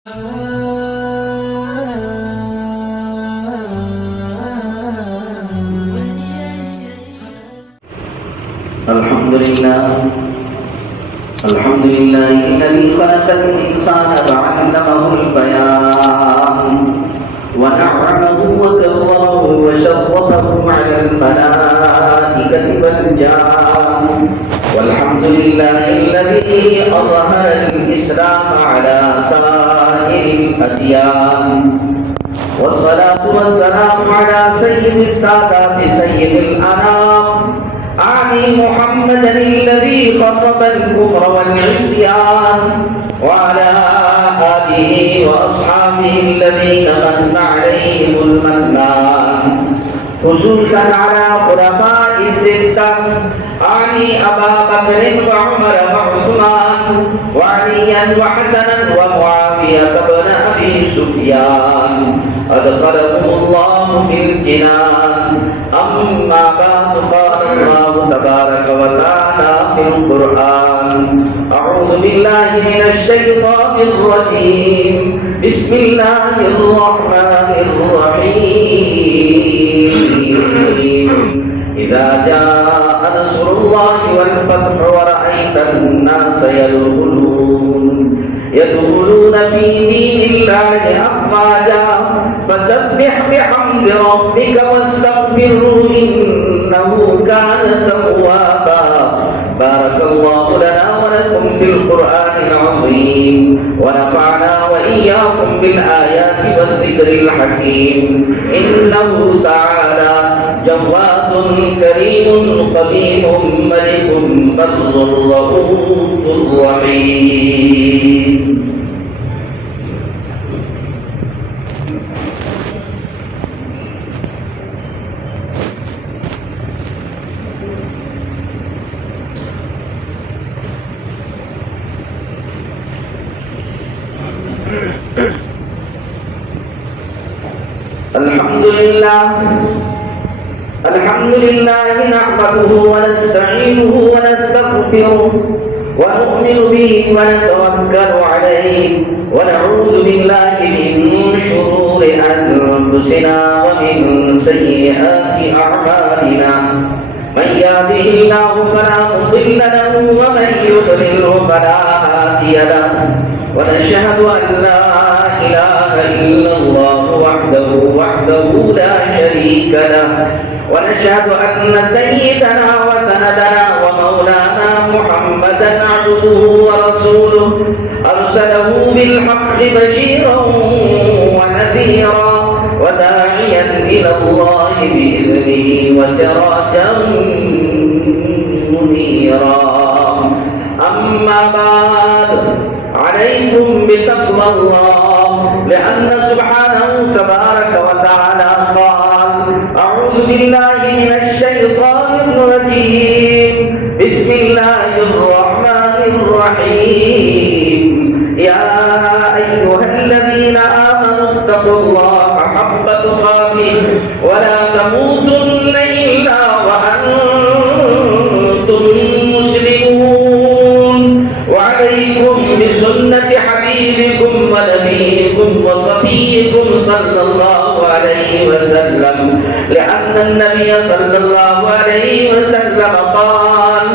الحمد لله الذي خلق الإنسان وعلمه البيان ونعمه وكرمه وشرفه على الملائكة والجان. والحمد لله الذي أظهر الإسلام على سائر الأديان. والصلاة والسلام على سيد السادات سيد الأنام أعني محمدا الذي خرب الكفر والعصيان، وعلى آله وأصحابه الذين من عليهم المنان، خصوصا على خلفاء الستة أعني أبا بكر وعمر وعثمان وعليا وحسنا ومعاوية بن أبي سفيان أدخلهم الله في الجنان. أما بعد، قال الله تبارك وتعالى في القرآن: أعوذ بالله من الشيطان الرجيم، بسم الله الرحمن الرحيم. إذا جاء نصر الله والفتح ورأيت الناس يدخلون في دين الله أفواجا فسبح بحمد ربك واستغفره إنه كان توابا. بارك الله لنا ولكم في القرآن العظيم، ونفعنا وإياكم بالآيات والذكر الحكيم. إنه تعالى جواد كريم قديم ملك بر رؤوف رحيم. الحمد لله نحمده ونستعينه ونستغفره ونؤمن به ونتوكل عليه، ونعوذ بالله من شرور أنفسنا ومن سيئات أعمالنا. من يهده الله فلا مضل له ومن يضلله فلا هادي له، ونشهد أن لا إله إلا الله وحده لا شريك له، ونشهد أن سيدنا وسندنا ومولانا محمدا عبده ورسوله، أرسله بالحق بشيرا ونذيرا وداعيا إلى الله بإذنه وسراجا منيرا. أما بعد، عليكم بتقوى الله، لأن سبحانه تبارك وتعالى قال: أعوذ بالله من الشيطان الرجيم، بسم الله الرحمن الرحيم. يا أيها الذين آمنوا اتقوا الله حق تقاته ولا تموتن إلا وأنتم مسلمون. وعليكم بسنة حبيبكم ونبيكم وصفيكم صلى الله عليه وسلم، لأن النبي صلى الله عليه وسلم قال: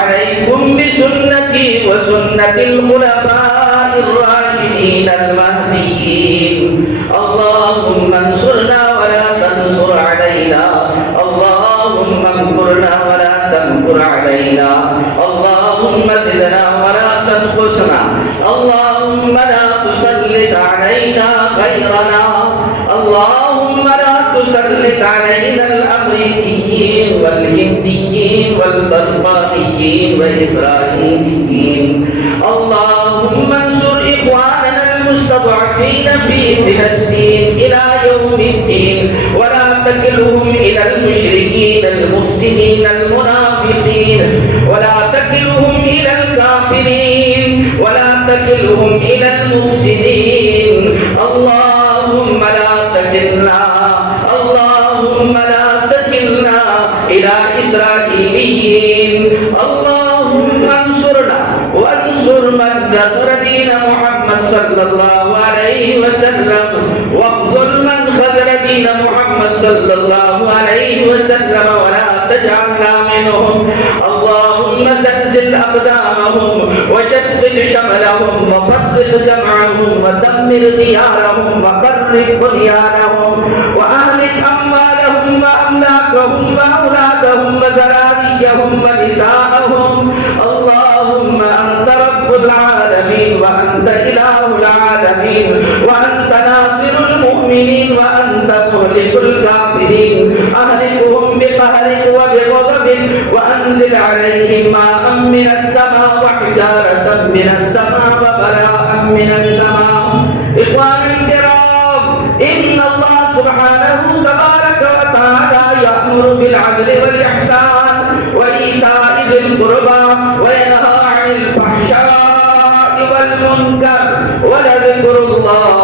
عليكم بسنتي وسنة الخلفاء الراشدين المهديين. اللهم انصرنا ولا تنصر علينا، اللهم امكرنا ولا تمكر علينا، اللهم زدنا ولا تنقصنا، اللهم لا تسلط علينا غيرنا، اللهم لا تسلط علينا الأمريكيين والهنديين والبريطانيين والإسرائيليين. اللهم انصر إخواننا المستضعفين في فلسطين إلى يوم الدين، ولا تكلهم إلى المشركين المفسدين المنافقين، ولا تكلهم إلى الكافرين، ولا تكلهم إلى المفسدين. اللهم لا تكلنا إلى إسرائيليين. اللهم انصرنا وانصر من نصر دين محمد محمد صلى الله عليه وسلم واخذل من خذل دين محمد صلى الله عليه وسلم ولا تجعلنا منهم اللهم زلزل أقدامهم وشتت شملهم وفرق جمعهم ودمر ديارهم وخرب بنيانهم وأهلك أموالهم وأملاكهم وأولادهم وذراريهم ونساءهم اللهم أنت رب العالمين وأنت إله العالمين وأنت ناصر المؤمنين وأنت مهلك الكافرين أهلكهم بقهرك وبغضبك وأنزل عليهم ماء من السماء وحجارة من السماء وبلاء من السماء إخواني الكرام إن الله سبحانه تبارك وتعالى يأمر بالعدل والإحسان وإيتاء ذي القربى وينهى عن الفحشاء والمنكر ولذكر الله